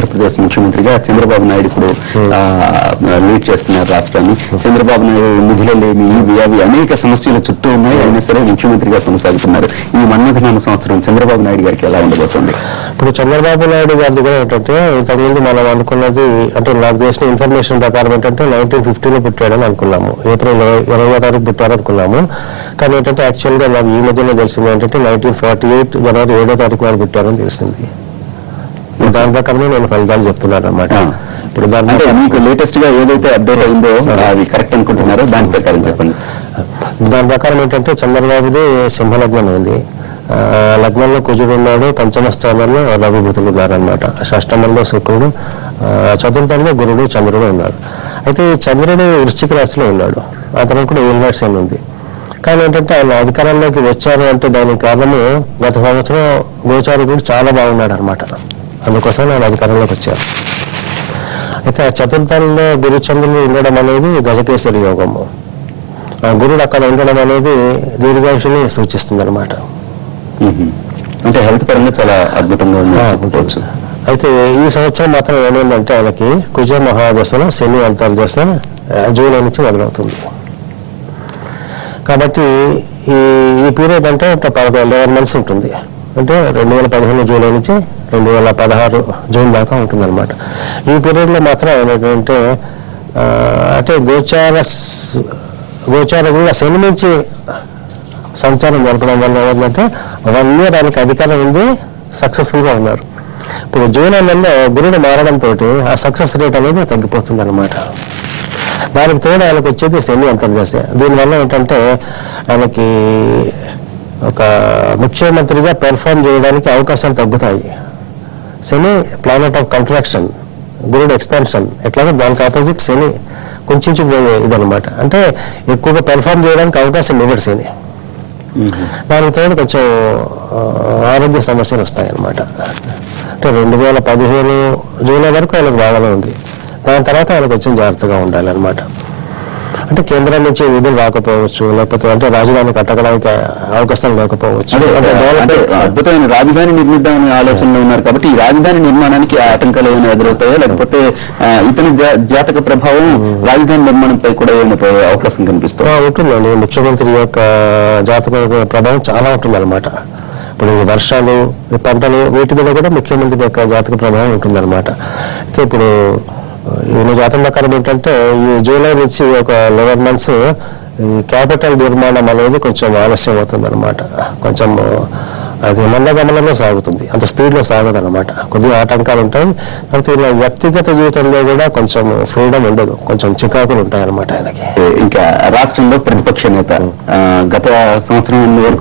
ఆంధ్రప్రదేశ్ ముఖ్యమంత్రిగా చంద్రబాబు నాయుడు ఇప్పుడు లీడ్ చేస్తున్నారు రాష్ట్రాన్ని. చంద్రబాబు నాయుడు నిధులు లేమి ఇవి అవి అనేక సమస్యలు చుట్టూ ఉన్నాయి, అయినా సరే ముఖ్యమంత్రిగా కొనసాగుతున్నారు. ఈ మన్మథనామ సంవత్సరం చంద్రబాబు నాయుడు గారికి ఎలా ఉండబోతుంది? ఇప్పుడు చంద్రబాబు నాయుడు గారిది కూడా ఏంటంటే ఇంతకుముందు మనం అనుకున్నది, అంటే నాకు తెలిసిన ఇన్ఫర్మేషన్ ప్రకారం ఏంటంటే 1950లో పుట్టాడని అనుకున్నాము, ఏప్రిల్ 20వ తారీఖు పుట్టారనుకున్నాము. కానీ ఏంటంటే యాక్చువల్గా నాకు ఈ మధ్యనే తెలిసింది ఏంటంటే 1948 జనవరి 7వ తారీఖు నాడు పుట్టారని తెలిసింది. దాని ప్రకారమే నేను ఫలితాలు చెప్తున్నాను అన్నమాట. ఇప్పుడు దాంట్లో మీకు లేటెస్ట్ గా ఏదైతే అప్డేట్ అయిందో అది కరెక్ట్ అనుకుంటున్నారో దాని ప్రకారం చెప్పండి. దాని ప్రకారం ఏంటంటే చంద్రబాబుది సింహలగ్నం అయింది, లగ్నంలో కుజుడు ఉన్నాడు, పంచమ స్థానంలో రవి బుధులు ఉన్నారనమాట, షష్టమంలో శుక్రుడు, చతుర్థంలో గురుడు చంద్రుడు ఉన్నారు. అయితే చంద్రుడు వృశ్చిక రాశిలో ఉన్నాడు, అతను కూడా ఏలినాటి శని ఉంది. కానీ ఏంటంటే ఆయన అధికారంలోకి వచ్చారు అంటే దానికి కారణము గత సంవత్సరం గోచారకుడు చాలా బాగున్నాడు అనమాట, అందుకోసం ఆయన అధికారంలోకి వచ్చారు. అయితే ఆ చతుర్థంలో గురుచంద్రులు ఉండడం అనేది గజకేసరి యోగము, గురుడు అక్కడ ఉండడం అనేది దీర్ఘాయుషుని సూచిస్తుంది అనమాట. అంటే హెల్త్ పరంగా చాలా అద్భుతంగా ఉంది. అయితే ఈ సంవత్సరం మాత్రం ఏమైందంటే ఆయనకి కుజ మహాదశలో శని అంతర్దశ జూలై నుంచి మొదలవుతుంది. కాబట్టి ఈ పీరియడ్ అంటే 11 months ఉంటుంది, అంటే 2015 జూలై నుంచి 2016 జూన్ దాకా ఉంటుంది అనమాట. ఈ పీరియడ్లో మాత్రం ఏంటంటే అంటే గోచారంగా శని నుంచి సంచారం జరపడం వల్ల ఏంటంటే 1 year ఆయనకి అధికారం ఉంది, సక్సెస్ఫుల్గా ఉన్నారు. ఇప్పుడు జూన్ నెలలో గురుడు మారడంతో ఆ సక్సెస్ రేట్ అనేది తగ్గిపోతుంది అనమాట. దానికి తోడు ఆయనకు వచ్చేది శని అంతర్దశ. దీనివల్ల ఏంటంటే ఆయనకి ఒక ముఖ్యమంత్రిగా పెర్ఫామ్ చేయడానికి అవకాశాలు తగ్గుతాయి. శని ప్లానెట్ ఆఫ్ కంట్రాక్షన్, గురుడు ఎక్స్పాన్షన్, ఎట్లాగో దానికి ఆపోజిట్ శని కొంచెం ఇదనమాట, అంటే ఎక్కువగా పెర్ఫామ్ చేయడానికి అవకాశం ఇవ్వడు శని. దానికి తోడు కొంచెం ఆరోగ్య సమస్యలు వస్తాయన్నమాట. అంటే 2015 జూలై వరకు ఆయనకు బాగానే ఉంది, దాని తర్వాత ఆయన కొంచెం జాగ్రత్తగా ఉండాలి అనమాట. అంటే కేంద్రం నుంచి నిధులు రాకపోవచ్చు, లేకపోతే అంటే రాజధాని కట్టడానికి అవకాశం లేకపోవచ్చు. అద్భుతమైన రాజధాని నిర్మిద్దామనే ఆలోచనలో ఉన్నారు కాబట్టి ఈ రాజధాని నిర్మాణానికి ఆటంకాలు ఏమైనా ఎదురవుతాయో, లేకపోతే ఇతని జాతక ప్రభావం రాజధాని నిర్మాణంపై కూడా ఏమైనా అవకాశం కనిపిస్తుంది? ఉంటుందండి, ముఖ్యమంత్రి యొక్క జాతక ప్రభావం చాలా ఉంటుంది అనమాట. ఇప్పుడు వర్షాలు, పంటలు, వీటి మీద కూడా ముఖ్యమంత్రి యొక్క జాతక ప్రభావం ఉంటుందన్నమాట. అయితే ఇప్పుడు ఈయన జాతకం ప్రకారం ఏంటంటే ఈ జూలై నుంచి ఒక 11 months ఈ క్యాపిటల్ నిర్మాణం అనేది కొంచెం ఆలస్యం అవుతుంది అనమాట. కొంచెం అది మందగమనంలో సాగుతుంది, అంత స్పీడ్లో సాగదు అనమాట, కొద్దిగా ఆటంకాలు ఉంటాయి. తర్వాత ఈయన వ్యక్తిగత జీవితంలో కూడా కొంచెం ఫ్రీడమ్ ఉండదు, కొంచెం చికాకులు ఉంటాయి అనమాట ఆయనకి. ఇంకా రాష్ట్రంలో ప్రతిపక్ష నేత గత సంవత్సరం వరకు